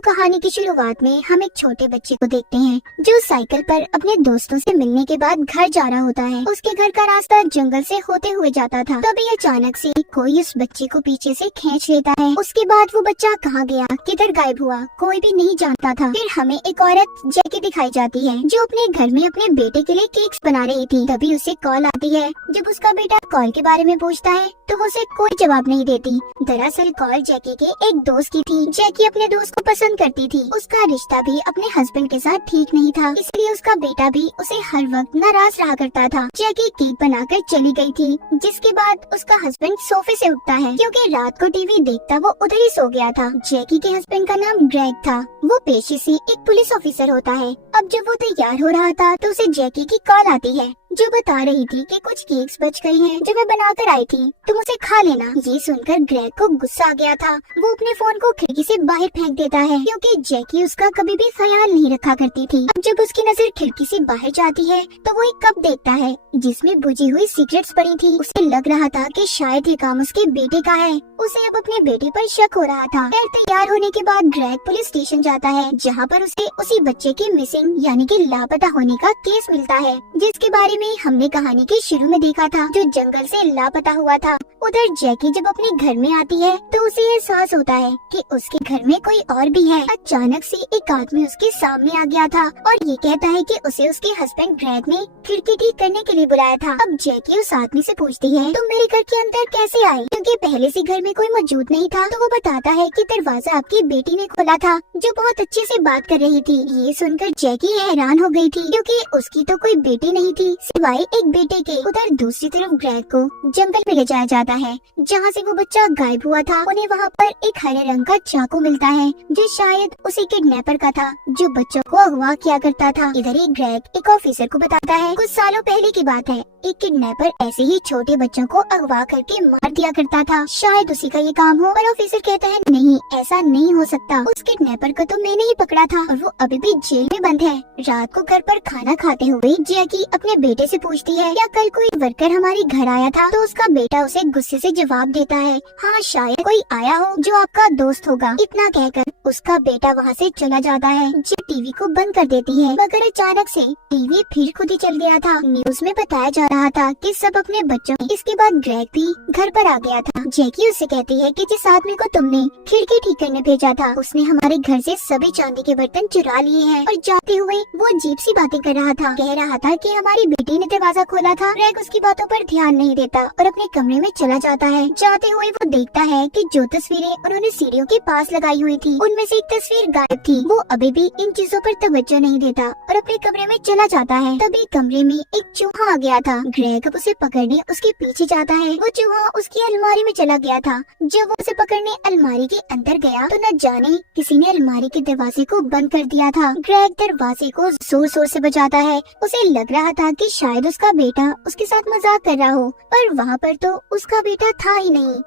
कहानी की शुरुआत में हम एक छोटे बच्चे को देखते हैं जो साइकिल पर अपने दोस्तों से मिलने के बाद घर जा रहा होता है। उसके घर का रास्ता जंगल से होते हुए जाता था। तभी अचानक से कोई उस बच्चे को पीछे से खींच लेता है। उसके बाद वो बच्चा कहाँ गया, किधर गायब हुआ, कोई भी नहीं जानता था। फिर हमें एक औरत जैकी दिखाई जाती है जो अपने घर में अपने बेटे के लिए केक्स बना रही थी। तभी उसे कॉल आती है। जब उसका बेटा कॉल के बारे में पूछता है तो वो उसे कोई जवाब नहीं देती। दरअसल कॉल जैकी के एक दोस्त की थी। जैकी अपने दोस्त को पसंद करती थी। उसका रिश्ता भी अपने हस्बैंड के साथ ठीक नहीं था, इसलिए उसका बेटा भी उसे हर वक्त नाराज रहा करता था। जैकी केक बनाकर चली गई थी, जिसके बाद उसका हस्बैंड सोफे से उठता है क्योंकि रात को टीवी देखता वो उधर ही सो गया था। जैकी के हस्बैंड का नाम ग्रेग था। वो पेशे से एक पुलिस ऑफिसर होता है। अब जब वो तैयार हो रहा था तो उसे जैकी की कॉल आती है जो बता रही थी कि कुछ केक्स बच गई हैं जो मैं बनाकर आई थी, तुम उसे खा लेना। ये सुनकर ग्रेग को गुस्सा आ गया था। वो अपने फोन को खिड़की से बाहर फेंक देता है क्योंकि जैकी उसका कभी भी ख्याल नहीं रखा करती थी। अब जब उसकी नजर खिड़की से बाहर जाती है तो वो एक कप देखता है जिसमें बुझी हुई सिगरेट्स पड़ी थी। उसे लग रहा था कि शायद ये काम उसके बेटे का है। उसे अब अपने बेटे पर शक हो रहा था। फिर तैयार होने के बाद ग्रेग पुलिस स्टेशन जाता है जहाँ पर उसे उसी बच्चे के मिसिंग यानी कि लापता होने का केस मिलता है, जिसके बारे में हमने कहानी के शुरू में देखा था, जो जंगल से लापता हुआ था। उधर जैकी जब अपने घर में आती है तो उसे एहसास होता है कि उसके घर में कोई और भी है। अचानक से एक आदमी उसके सामने आ गया था और ये कहता है कि उसे उसके हस्बैंड ग्रेग ने खिड़की ठीक करने के लिए बुलाया था। अब जैकी उस आदमी से पूछती है, तुम मेरे घर के अंदर कैसे आए, क्योंकि पहले से घर में कोई मौजूद नहीं था। तो वो बताता है कि दरवाजा आपकी बेटी ने खोला था जो बहुत अच्छे से बात कर रही थी। ये सुनकर जैकी हैरान हो गई थी क्योंकि उसकी तो कोई बेटी नहीं थी सिवाय एक बेटे के। उधर दूसरी तरफ ग्रेग को जंगल में ले जाया जाता है जहाँ से वो बच्चा गायब हुआ था। उन्हें वहाँ पर एक हरे रंग का चाकू मिलता है जो शायद उसी किडनैपर का था जो बच्चों को अगवा किया करता था। इधर ही ग्रेग एक ऑफिसर को बताता है कुछ सालों पहले की बात है, एक किडनैपर ऐसे ही छोटे बच्चों को अगवा करके मार दिया करता था, शायद उसी का ये काम हो। पर ऑफिसर कहता है नहीं, ऐसा नहीं हो सकता, उस किडनैपर को तो मैंने ही पकड़ा था और वो अभी भी जेल में बंद है। रात को घर पर खाना खाते हुए जैकी अपने बेटे से पूछती है क्या कल कोई वर्कर हमारे घर आया था, तो उसका बेटा उसे गुस्से से जवाब देता है हाँ शायद कोई आया हो जो आपका दोस्त होगा। इतना कहकर उसका बेटा वहाँ से चला जाता है जो टीवी को बंद कर देती है। मगर अचानक से टीवी फिर खुद ही चल गया था। न्यूज में बताया जा रहा था कि सब अपने बच्चों। इसके बाद ग्रेग भी घर पर आ गया था। जैकी उससे कहती है कि जिस आदमी को तुमने खिड़की ठीक करने भेजा था उसने हमारे घर से सभी चांदी के बर्तन चुरा लिए हैं। और जाते हुए वो अजीब सी बातें कर रहा था, कह रहा था कि हमारी बेटी ने दरवाजा खोला था। ग्रेग उसकी बातों पर ध्यान नहीं देता और अपने कमरे में चला जाता है। जाते हुए वो देखता है कि जो तस्वीरें उन्होंने सीढ़ियों के पास लगाई हुई थी उनमें से एक तस्वीर गायब थी। वो अभी भी इन चीजों पर तवज्जो नहीं देता और अपने कमरे में चला जाता है। तभी कमरे में एक चूहा आ गया था। ग्रेग अब उसे पकड़ने उसके पीछे जाता है। वो चूहा उसकी अलमारी में चला गया था। जब वो उसे पकड़ने अलमारी के अंदर गया तो न जाने किसी ने अलमारी के दरवाजे को बंद कर दिया था। ग्रेग दरवाजे को जोर जोर से बजाता है। उसे लग रहा था कि शायद उसका बेटा उसके साथ मजाक कर रहा हो, पर वहाँ पर तो उसका बेटा था ही नहीं।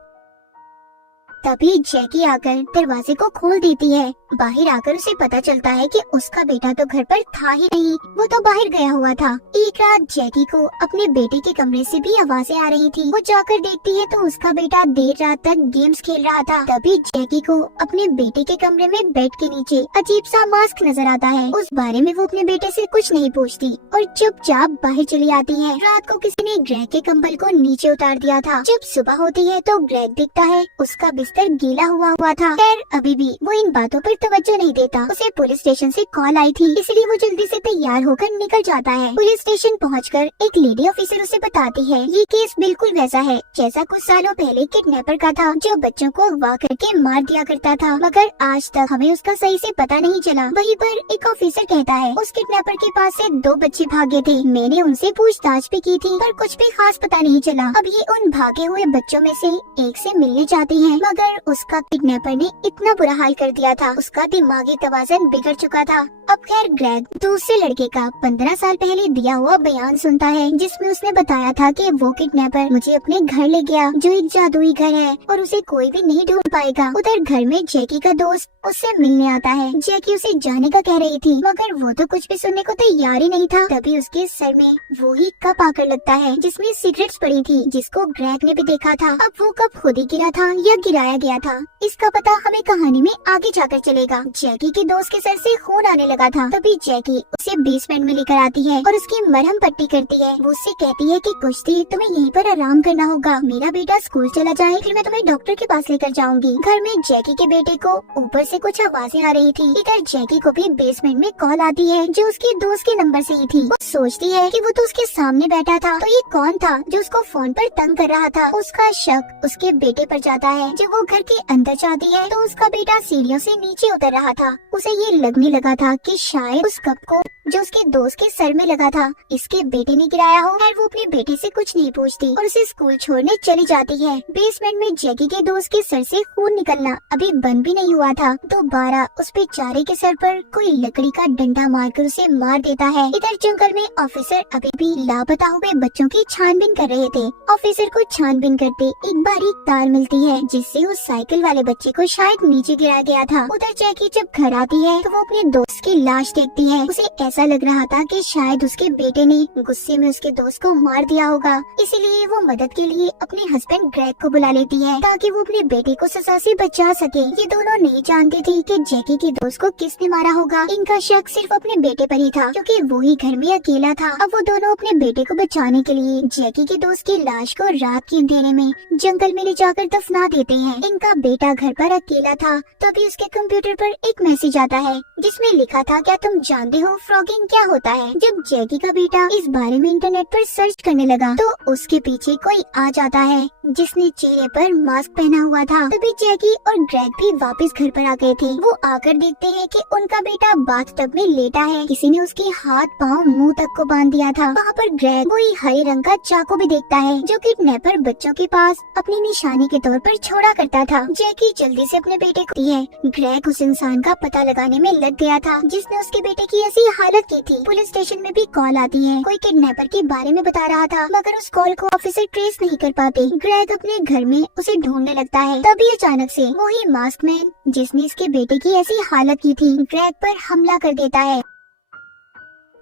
तभी जैकी आकर दरवाजे को खोल देती है। बाहर आकर उसे पता चलता है कि उसका बेटा तो घर पर था ही नहीं, वो तो बाहर गया हुआ था। एक रात जैकी को अपने बेटे के कमरे से भी आवाजें आ रही थी। वो जाकर देखती है तो उसका बेटा देर रात तक गेम्स खेल रहा था। तभी जैकी को अपने बेटे के कमरे में बेड के नीचे अजीब सा मास्क नजर आता है। उस बारे में वो अपने बेटे से कुछ नहीं पूछती और चुपचाप बाहर चली आती है। रात को किसी ने ग्रेग के कंबल को नीचे उतार दिया था। जब सुबह होती है तो ग्रेग दिखता है उसका बिस्तर गीला हुआ था। खैर अभी भी वो इन बातों पर तवज्जो नहीं देता। उसे पुलिस स्टेशन से कॉल आई थी, इसलिए वो जल्दी से तैयार होकर निकल जाता है। पुलिस स्टेशन पहुंचकर एक लेडी ऑफिसर उसे बताती है ये केस बिल्कुल वैसा है जैसा कुछ सालों पहले किडनैपर का था जो बच्चों को अगवा करके मार दिया करता था, मगर आज तक हमें उसका सही से पता नहीं चला। वहीं पर एक ऑफिसर कहता है उस किडनैपर के पास से 2 बच्चे भागे थे। मैंने उनसे पूछताछ भी की थी पर कुछ भी खास पता नहीं चला। अब ये उन भागे हुए बच्चों में से एक से मिलने चाहती है, मगर उसका किडनैपर ने इतना बुरा हाल कर दिया था, उसका दिमागी तवाज़ुन बिगड़ चुका था। अब खैर ग्रेग दूसरे लड़के का 15 साल पहले दिया हुआ बयान सुनता है, जिसमें उसने बताया था कि वो किडनैपर मुझे अपने घर ले गया, जो एक जादुई घर है और उसे कोई भी नहीं ढूंढ पाएगा। उधर घर में जैकी का दोस्त उससे मिलने आता है। जैकी उसे जाने का कह रही थी, मगर वो तो कुछ भी सुनने को तैयार ही नहीं था। तभी उसके सर में वो ही कप आकर लगता है, जिसमें सिगरेट्स पड़ी थी, जिसको ग्रेग ने भी देखा था। अब वो कप खुद ही गिरा था या गिराया गया था, इसका पता हमें कहानी में आगे जाकर चलेगा। जैकी के दोस्त के सर से खून आने लगा था। तभी जैकी उसे बेसमेंट में लेकर आती है और उसकी मरहम पट्टी करती है। वो उससे कहती है कि कुछ देर तुम्हें यहीं पर आराम करना होगा, मेरा बेटा स्कूल चला जाए, फिर मैं तुम्हें डॉक्टर के पास लेकर जाऊंगी। घर में जैकी के बेटे को ऊपर से कुछ आवाजें आ रही थी। इधर जैकी को भी बेसमेंट में कॉल आती है, जो उसके दोस्त के नंबर से ही थी। वो सोचती है कि वो तो उसके सामने बैठा था, तो ये कौन था जो उसको फोन पर तंग कर रहा था। उसका शक उसके बेटे पर जाता है। जब वो घर के अंदर जाती है तो उसका बेटा सीढ़ियों से नीचे उतर रहा था। उसे ये लगने लगा था कि शायद उस कप को जो उसके दोस्त के सर में लगा था इसके बेटे ने गिराया हो। खैर वो अपने बेटे से कुछ नहीं पूछती और उसे स्कूल छोड़ने चली जाती है। बेसमेंट में जैकी के दोस्त के सर से खून निकलना अभी बंद भी नहीं हुआ था। दोबारा उस बेचारे के सर पर कोई लकड़ी का डंडा मारकर उसे मार देता है। इधर जंगल में ऑफिसर अभी भी लापता हुए बच्चों की छानबीन कर रहे थे। ऑफिसर को छानबीन करते एक बारीक तार मिलती है, जिससे उस साइकिल वाले बच्चे को शायद नीचे गिराया गया था। उधर जैकी जब घर आती है तो वो अपने दोस्त की लाश देखती है। उसे ऐसा लग रहा था कि शायद उसके बेटे ने गुस्से में उसके दोस्त को मार दिया होगा, इसीलिए वो मदद के लिए अपने हस्बैंड ग्रेग को बुला लेती है, ताकि वो अपने बेटे को सजा से बचा सके। ये दोनों नहीं जानती थी कि जैकी के दोस्त को किसने मारा होगा। इनका शक सिर्फ अपने बेटे पर ही था, क्योंकि वो ही घर में अकेला था। अब वो दोनों अपने बेटे को बचाने के लिए जैकी के दोस्त की लाश को रात के अंधेरे में जंगल में ले जाकर दफना देते हैं। इनका बेटा घर पर अकेला था, तभी उसके कंप्यूटर पर एक मैसेज आता है, जिसमें लिखा था, क्या तुम जानते हो फ्रॉगिंग क्या होता है। जब जैकी का बेटा इस बारे में इंटरनेट पर सर्च करने लगा तो उसके पीछे कोई आ जाता है, जिसने चेहरे पर मास्क पहना हुआ था। तभी जैकी और ग्रेग भी वापस घर पर आ गए थे। वो आकर देखते हैं कि उनका बेटा बाथटब में लेटा है, किसी ने उसके हाथ पाँव मुंह तक को बांध दिया था। वहाँ पर ग्रेग वही हरे रंग का चाकू भी देखता है, जो किडनैपर बच्चों के पास अपनी निशानी के तौर पर छोड़ा करता था। जैकी जल्दी से अपने बेटे को दी है। ग्रेग उस इंसान का पता लगाने में लग गया था, जिसने उसके बेटे की ऐसी हालत की थी। पुलिस स्टेशन में भी कॉल आती है, कोई किडनैपर के बारे में बता रहा था, मगर उस कॉल को ऑफिसर ट्रेस नहीं कर पाते। ग्रेग अपने घर में उसे ढूंढने लगता है। तभी अचानक से वही मास्क मैन, जिसने इसके बेटे की ऐसी हालत की थी, ग्रेग पर हमला कर देता है।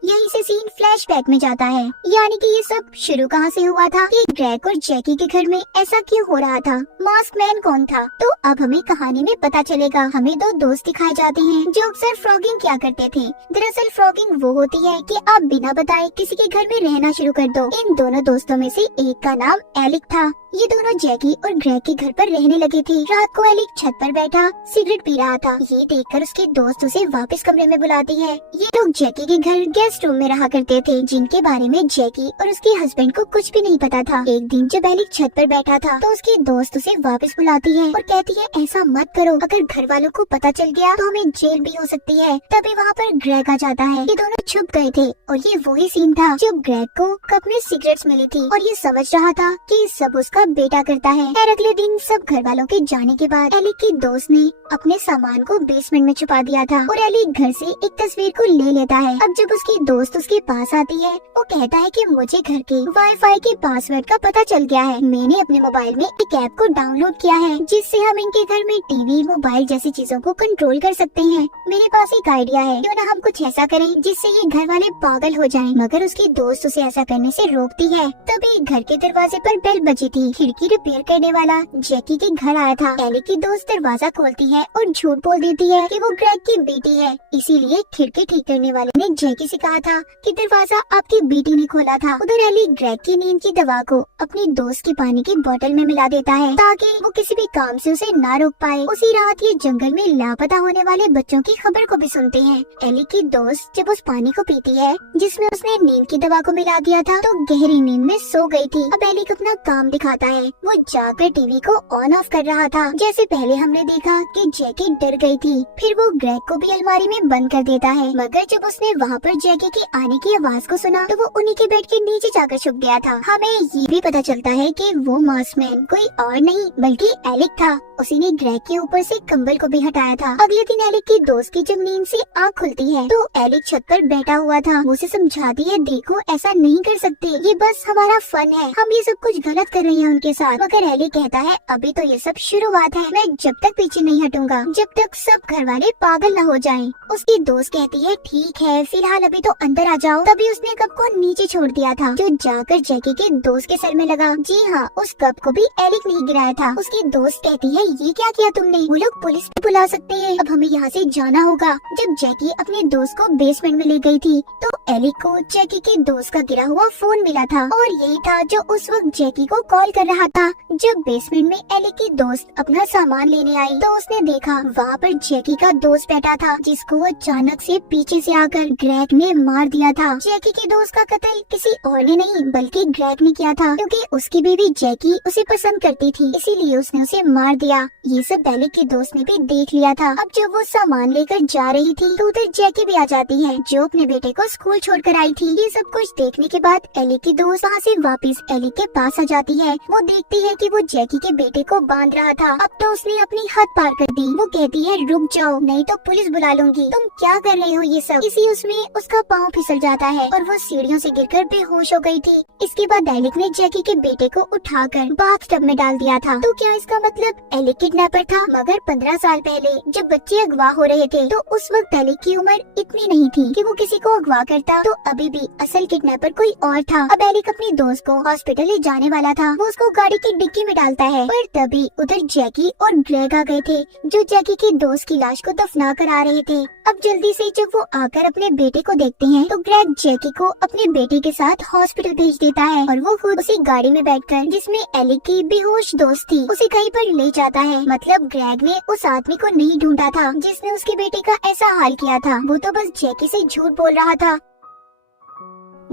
यहीं से सीन फ्लैशबैक में जाता है, यानी कि ये सब शुरू कहाँ से हुआ था कि ग्रेग और जैकी के घर में ऐसा क्यों हो रहा था, मास्क मैन कौन था। तो अब हमें कहानी में पता चलेगा। हमें दो दोस्त दिखाए जाते हैं जो अक्सर फ्रॉगिंग किया करते थे। दरअसल फ्रॉगिंग वो होती है कि आप बिना बताए किसी के घर में रहना शुरू कर दो। इन दोनों दोस्तों में से एक का नाम एलिक था। ये दोनों जैकी और ग्रेग के घर पर रहने लगे थे। रात को एलिक छत पर बैठा सिगरेट पी रहा था। ये देखकर उसके दोस्त उसे वापस कमरे में बुलाती है। ये लोग जैकी के घर गेस्ट रूम में रहा करते थे, जिनके बारे में जैकी और उसके हस्बैंड को कुछ भी नहीं पता था। एक दिन जब एलिक छत पर बैठा था तो उसकी दोस्त उसे वापस बुलाती है और कहती है, ऐसा मत करो, अगर घर वालों को पता चल गया तो हमें जेल भी हो सकती है। तभी वहाँ पर ग्रेग आ जाता है। ये दोनों छुप गए थे और ये वही सीन था जब ग्रेग को कप में सिगरेट्स मिली थी और ये समझ रहा था कि सब उसका बेटा करता है। खैर अगले दिन सब घर वालों के जाने के बाद एलिक की दोस्त ने अपने सामान को बेसमेंट में छुपा दिया था और एलिक घर से एक तस्वीर को ले लेता है। अब जब उसकी दोस्त उसके पास आती है, वो कहता है कि मुझे घर के वाईफाई के पासवर्ड का पता चल गया है। मैंने अपने मोबाइल में एक ऐप को डाउनलोड किया है, जिससे हम इनके घर में टीवी, मोबाइल जैसी चीजों को कंट्रोल कर सकते हैं। मेरे पास एक आइडिया है, क्यों न हम कुछ ऐसा करें जिससे ये घर वाले पागल हो जाएं। मगर उसकी दोस्त उसे ऐसा करने से रोकती है। तभी घर के दरवाजे पर बेल बजी थी। खिड़की रिपेयर करने वाला जैकी के घर आया था। एलिक की दोस्त दरवाजा खोलती है और झूठ बोल देती है कि वो ग्रेग की बेटी है। इसीलिए खिड़की ठीक करने वाले ने जैकी से कहा था कि दरवाजा आपकी बेटी ने खोला था। उधर एलिक ग्रेग की नींद की दवा को अपनी दोस्त की पानी की बोतल में मिला देता है, ताकि वो किसी भी काम से उसे ना रोक पाए। उसी रात ये जंगल में लापता होने वाले बच्चों की खबर को भी सुनते हैं। एलिक की दोस्त जब उस पानी को पीती है जिसमें उसने नींद की दवा को मिला दिया था, तो गहरी नींद में सो गई थी। अब एलिक अपना काम दिखाता है। वो जाकर टीवी को ऑन ऑफ कर रहा था। जैसे पहले हमने देखा कि जैकी डर गई थी, फिर वो ग्रेग को भी अलमारी में बंद कर देता है। मगर जब उसने वहाँ पर जैकी जैकी की आने की आवाज को सुना तो वो उन्हीं के बेड के नीचे जाकर छुप गया था। हमें ये भी पता चलता है कि वो मार्समैन कोई और नहीं बल्कि एलिक था। उसी ने ग्रेग के ऊपर से कंबल को भी हटाया था। अगले दिन एलिक की दोस्त की जब नींद से आँख खुलती है तो एलिक छत पर बैठा हुआ था। वो उसे समझाती है, देखो ऐसा नहीं कर सकते, ये बस हमारा फन है, हम ये सब कुछ गलत कर रहे हैं उनके साथ। मगर एलिक कहता है, अभी तो ये सब शुरुआत है, मैं जब तक पीछे नहीं हटूंगा जब तक सब घर वाले पागल न हो जाएं। उसकी दोस्त कहती है, ठीक है फिलहाल अभी तो अंदर आ जाओ। तभी उसने कप को नीचे छोड़ दिया था जो जाकर जैकी के दोस्त के सर में लगा। जी हाँ, उस कप को भी एलिक नहीं गिराया था। उसकी दोस्त कहती है, ये क्या किया तुमने, वो लोग पुलिस भी बुला सकते हैं, अब हमें यहाँ से जाना होगा। जब जैकी अपने दोस्त को बेसमेंट में ले गई थी तो एलिक को जैकी के दोस्त का गिरा हुआ फोन मिला था और यही था जो उस वक्त जैकी को कॉल कर रहा था। जब बेसमेंट में एलिक की दोस्त अपना सामान लेने आई तो उसने देखा वहाँ पर जैकी का दोस्त बैठा था जिसको अचानक से पीछे से आकर ग्रेग ने मार दिया था। जैकी के दोस्त का कत्ल किसी और ने नहीं बल्कि ग्रेग ने किया था, क्योंकि उसकी बीवी जैकी उसे पसंद करती थी, इसीलिए उसने उसे मार दिया। ये सब एलिक की दोस्त ने भी देख लिया था। अब जब वो सामान लेकर जा रही थी तो उधर जैकी भी आ जाती है जो अपने बेटे को स्कूल छोड़कर आई थी। ये सब कुछ देखने के बाद एलिक की दोस्त वहाँ से वापस एलिक के पास आ जाती है। वो देखती है कि वो जैकी के बेटे को बांध रहा था। अब तो उसने अपनी हद पार कर दी। वो कहती है, रुक जाओ नहीं तो पुलिस बुला लूंगी, तुम क्या कर रहे हो ये सब। इसी उसमें उसका पाँव फिसल जाता है और वो सीढ़ियों से गिरकर बेहोश हो गई थी। इसके बाद एलिक ने जैकी के बेटे को उठाकर बाथटब में डाल दिया था। तो क्या इसका मतलब एलिक किडनैपर था? मगर 15 साल पहले जब बच्चे अगवा हो रहे थे तो उस वक्त एलिक की उम्र इतनी नहीं थी कि वो किसी को अगवा करता, तो अभी भी असल किडनैपर कोई और था। अब एलिक अपनी दोस्त को हॉस्पिटल ले जाने वाला था। वो उसको गाड़ी की डिक्की में डालता है, पर तभी उधर जैकी और ग्रेग आ गए थे जो जैकी की दोस्त की लाश को दफना कर आ रहे थे। अब जल्दी से जब वो आकर अपने बेटे को देखते हैं तो ग्रेग जैकी को अपने बेटे के साथ हॉस्पिटल भेज देता है और वो खुद उसी गाड़ी में बैठकर जिसमें एलिक की बेहोश दोस्त थी उसे कहीं पर ले जाता है। मतलब ग्रेग ने उस आदमी को नहीं ढूंढा था जिसने उसके बेटे का ऐसा हाल किया था, वो तो बस जैकी से झूठ बोल रहा था।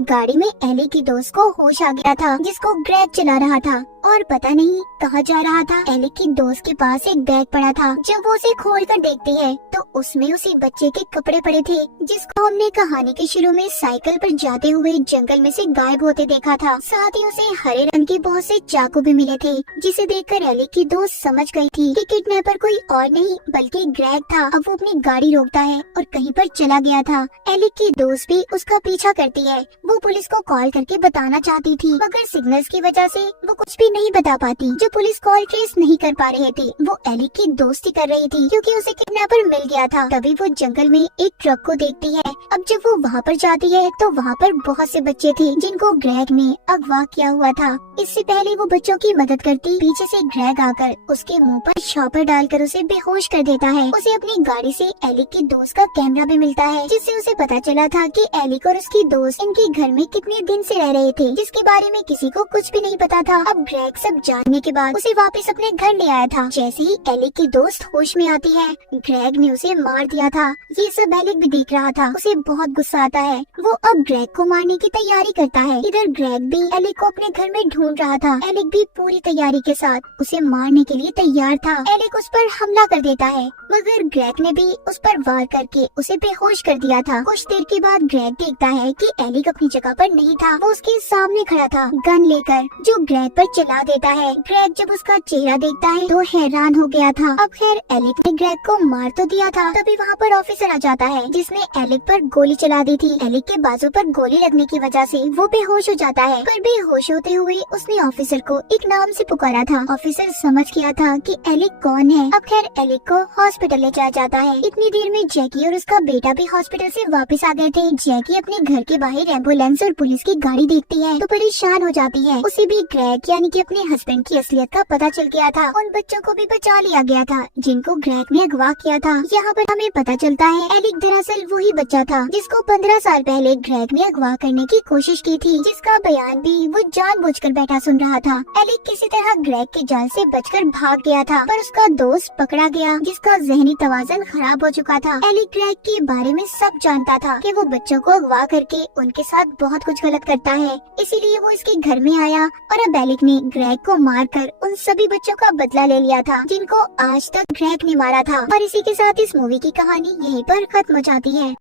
गाड़ी में एलिक की दोस्त को होश आ गया था जिसको ग्रेग चला रहा था और पता नहीं कहाँ जा रहा था। एलिक की दोस्त के पास एक बैग पड़ा था। जब वो उसे खोलकर देखती है तो उसमें उसी बच्चे के कपड़े पड़े थे जिसको हमने कहानी के शुरू में साइकिल पर जाते हुए जंगल में से गायब होते देखा था। साथ ही उसे हरे रंग के बहुत से चाकू भी मिले थे जिसे देखकर एलिक की दोस्त समझ गई थी कि किडनैपर कोई और नहीं बल्कि ग्रेग था। अब वो अपनी गाड़ी रोकता है और कहीं पर चला गया था। एलिक की दोस्त भी उसका पीछा करती है। वो पुलिस को कॉल करके बताना चाहती थी मगर सिग्नल्स की वजह से वो कुछ भी नहीं बता पाती। जो पुलिस कॉल ट्रेस नहीं कर पा रहे थे वो एलिक की दोस्ती कर रही थी क्योंकि उसे किडनैपर मिल गया था। तभी वो जंगल में एक ट्रक को देखती है। अब जब वो वहाँ पर जाती है तो वहाँ पर बहुत से बच्चे थे जिनको ग्रेग ने अगवा किया हुआ था। इससे पहले वो बच्चों की मदद करती, पीछे से ग्रेग आकर उसके मुंह पर शॉपर डालकर उसे बेहोश कर देता है। उसे अपनी गाड़ी से एलिक की दोस्त का कैमरा भी मिलता है जिससे उसे पता चला था कि एलिक और उसकी दोस्त इनके घर में कितने दिन से रह रहे थे जिसके बारे में किसी को कुछ भी नहीं पता था। अब ग्रेग सब जानने के बाद उसे वापस अपने घर ले आया था। जैसे ही एलिक की दोस्त होश में आती है ग्रेग ने उसे मार दिया था। ये सब एलिक भी देख रहा था। उसे बहुत गुस्सा आता है। वो अब ग्रेग को मारने की तैयारी करता है। इधर ग्रेग भी एलिक को अपने घर में ढूंढ रहा था। एलिक भी पूरी तैयारी के साथ उसे मारने के लिए तैयार था। एलिक उस पर हमला कर देता है मगर ग्रेग ने भी उस पर वार करके उसे बेहोश कर दिया था। कुछ देर के बाद ग्रेग देखता है कि एलिक अपनी जगह पर नहीं था। वो उसके सामने खड़ा था गन लेकर जो ग्रेग पर चला देता है। ग्रेग जब उसका चेहरा देखता है तो हैरान हो गया था। अब खैर एलिक ने ग्रेग को मार तो दिया था। तभी वहाँ पर ऑफिसर आ जाता है जिसने एलिक पर गोली चला दी थी। एलिक के बाजू पर गोली लगने की वजह से वो बेहोश हो जाता है, पर बेहोश होते हुए उसने ऑफिसर को एक नाम से पुकारा था। ऑफिसर समझ गया था कि एलिक कौन है। अब खैर एलिक को हॉस्पिटल ले जाया जाता है। इतनी देर में जैकी और उसका बेटा भी हॉस्पिटल से वापस आ गए थे। जैकी अपने घर के बाहर एम्बुलेंस और पुलिस की गाड़ी देखती है तो परेशान हो जाती है। उसे भी ग्रेग यानी कि अपने हस्बैंड की असलियत का पता चल गया था। उन बच्चों को भी बचा लिया गया था जिनको ग्रेग ने अगवा किया था। यहाँ पर हमें पता चलता है एलिक दरअसल वही बच्चा था जिसको 15 साल पहले ग्रेग ने अगवा करने की कोशिश की थी, जिसका बयान भी वो जानबूझकर बैठा सुन रहा था। एलिक किसी तरह ग्रेग के जाल से बचकर भाग गया था, पर उसका दोस्त पकड़ा गया जिसका जहनी तवाज़ुन खराब हो चुका था। एलिक ग्रेग के बारे में सब जानता था कि वो बच्चों को अगवा करके उनके साथ बहुत कुछ गलत करता है, इसीलिए वो इसके घर में आया और अब एलिक ने ग्रेग को मारकर उन सभी बच्चों का बदला ले लिया था जिनको आज तक ग्रेग ने मारा था। और इसी के साथ इस मूवी की कहानी यहीं पर खत्म हो जाती है।